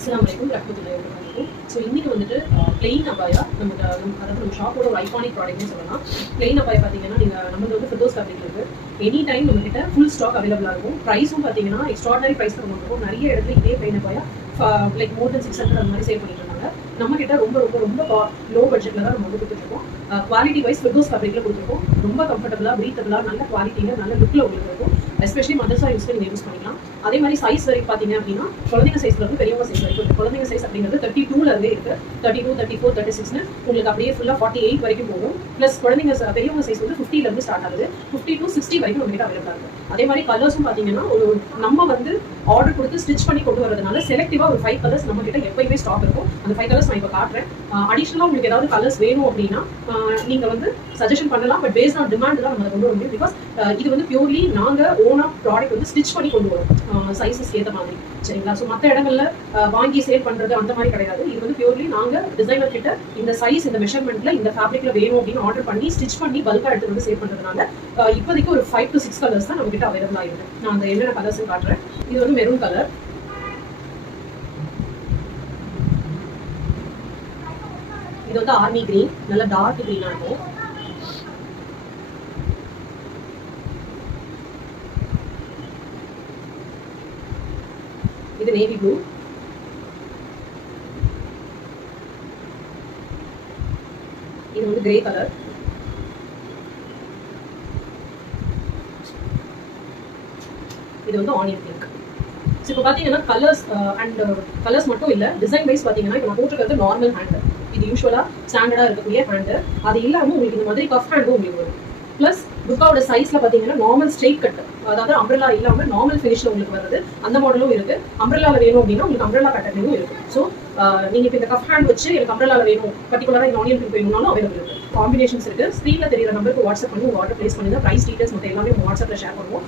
அஸ்ஸலாமு அலைக்கும் வரஹ்மத்துல்லாஹி வபரகாத்துஹு. ஸோ இன்னைக்கு வந்துட்டு பிளெயின் அபாயா அதாவது நம்ம ஷாப்போட ஒரு ஐகானிக் ப்ராடக்ட்னு சொல்லலாம். பிளெயின் அபாயா பார்த்தீங்கன்னா நம்மளது வந்து ஃபிர்தோஸ் ஃபேப்ரிக்ல இருக்கு. எனி டைம் நம்ம கிட்ட ஃபுல் ஸ்டாக் அவைலபிளாக இருக்கும். ப்ரைஸும் பார்த்தீங்கன்னா எக்ஸ்ட்ராடனரி ப்ரைஸ் தான் இருக்கும். நிறைய இடத்துல இதே பிளெயின் அபாயா லைக் மோர் தென் 600 அந்த மாதிரி சேல் பண்ணிட்டு இருக்காங்க. நம்ம கிட்ட ரொம்ப ரொம்ப ரொம்ப லோ பட்ஜெட்ல தான் நம்ம வந்து கொடுத்துருக்கோம். குவாலிட்டி வைஸ் ஃபிர்தோஸ் ஃபேப்ரிக்ல கொடுத்துருக்கோம். ரொம்ப கம்ஃபர்டபுளாக ப்ரீத்தபுளாக நல்ல குவாலிட்டியில் நல்ல லுக்கில் உங்களுக்கு இருக்கும். எஸ்பெஷலி மதர்ஸா நீங்கள் யூஸ் பண்ணிக்கலாம். அதே மாதிரி சைஸ் வரைக்கும் பார்த்தீங்க அப்படின்னா குழந்தைங்க சைஸ்ல இருந்து பெரியவங்க சைஸ் வரைக்கும் இருக்கு. குழந்தைங்க சைஸ் அப்படிங்கிறது 32ல இருந்தே இருக்கு. 32, 34, 36 உங்களுக்கு அப்படியே ஃபுல்லாக 48 வரைக்கும் போகும். பிளஸ் குழந்தைங்க பெரியவங்க சைஸ் வந்து 50ல இருந்து ஸ்டார்ட் ஆகுது. 50 to 60 வரைக்கும் நம்ம கிட்ட அவைலபிளா இருக்கு. அதே மாதிரி கலர்ஸும் பார்த்தீங்கன்னா நம்ம வந்து ஆர்டர் கொடுத்து ஸ்டிச் பண்ணி கொண்டு வரதுனால செலக்டிவா ஒரு 5 கலர்ஸ் நம்ம கிட்ட எப்பயுமே ஸ்டாக் இருக்கும். அந்த 5 கலர்ஸ் நான் இப்போ காட்டுறேன். அடிஷனலா உங்களுக்கு ஏதாவது கலர்ஸ் வேணும் அப்படின்னா நீங்க வந்து சஜஷன் பண்ணலாம். பட் பேஸ்ட் ஆன் டிமாண்ட் தான் நம்ம கொண்டு வர முடியும். பிகாஸ் இது வந்து பியூர்லி நாங்க ஓனா ப்ராடக்ட் வந்து ஸ்டிச் பண்ணி கொண்டு வரோம் சைஸஸ் ஏற்ற மாதிரி. சரிங்களா? ஸோ மற்ற இடங்கள்ல வாங்கி சேல் பண்றது அந்த மாதிரி கிடையாது. இது வந்து பியூர்லி நாங்க டிசைனர் கிட்ட இந்த சைஸ் இந்த மெஷர்மெண்ட்ல இந்த ஃபேப்ரிக்ல வேணும் அப்படின்னு ஆர்டர் பண்ணி ஸ்டிச் பண்ணி பல்கா எடுத்து வந்து சேல் பண்றதுனால இப்போதைக்கு ஒரு 5 to 6 கலர்ஸ் தான் நம்ம கிட்ட அவைலபிள் ஆயிருக்கு. நான் அந்த என்னென்ன கலர்ஸ் காட்டுறேன். இது வந்து மெரூன் கலர், இது வந்து ஆர்மி கிரீன், நல்ல டார்க் கிரீனா இருக்கும். இது நேவி ப்ளூ, இது வந்து கிரே கலர், இது வந்து ஆனியன் பிங்க். ஸோ இப்போ பார்த்தீங்கன்னா கலர்ஸ் அண்ட் கலர்ஸ் மட்டும் இல்லை, டிசைன் வைஸ் பார்த்தீங்கன்னா இப்போ நான் போட்டிருக்கிறது நார்மல் ஹேண்டு. இது யூஸ்வலாக ஸ்டாண்டர்டாக இருக்கக்கூடிய ஹேண்டு. அது இல்லாமல் உங்களுக்கு இந்த மாதிரி கஃப் ஹேண்டும் உங்களுக்கு வரும். ப்ளஸ் புக்காவோட சைஸ்ல பார்த்தீங்கன்னா நார்மல் ஸ்ட்ரெயிட் கட், அதாவது அம்ப்ரெல்லா இல்லாமல் நார்மல் ஃபினிஷ்ல உங்களுக்கு வருது. அந்த மாடலும் இருக்கு. அம்ப்ரெல்லால வேணும் அப்படின்னா உங்களுக்கு அம்ப்ரெல்லா பேட்டர்னும் இருக்கு. ஸோ நீங்க இப்போ இந்த கஃப் ஹேண்ட் வச்சு எனக்கு அம்ப்ரெல்லால வேணும், பர்டிகுலராக இந்த ஆனியன் பிங்க் வேணும்னாலும் அவைலபிள் இருக்கு. காம்பினேஷன்ஸ் இருக்கு. ஸ்க்ரீன்ல தெரியுற நம்பருக்கு வாட்ஸ்அப் பண்ணி உங்க ஆர்டர் பிளேஸ் பண்ணுங்க. பிரைஸ் டீடைல்ஸ் மற்ற எல்லாமே வாட்ஸ்அப்ல ஷேர் பண்ணுவோம்.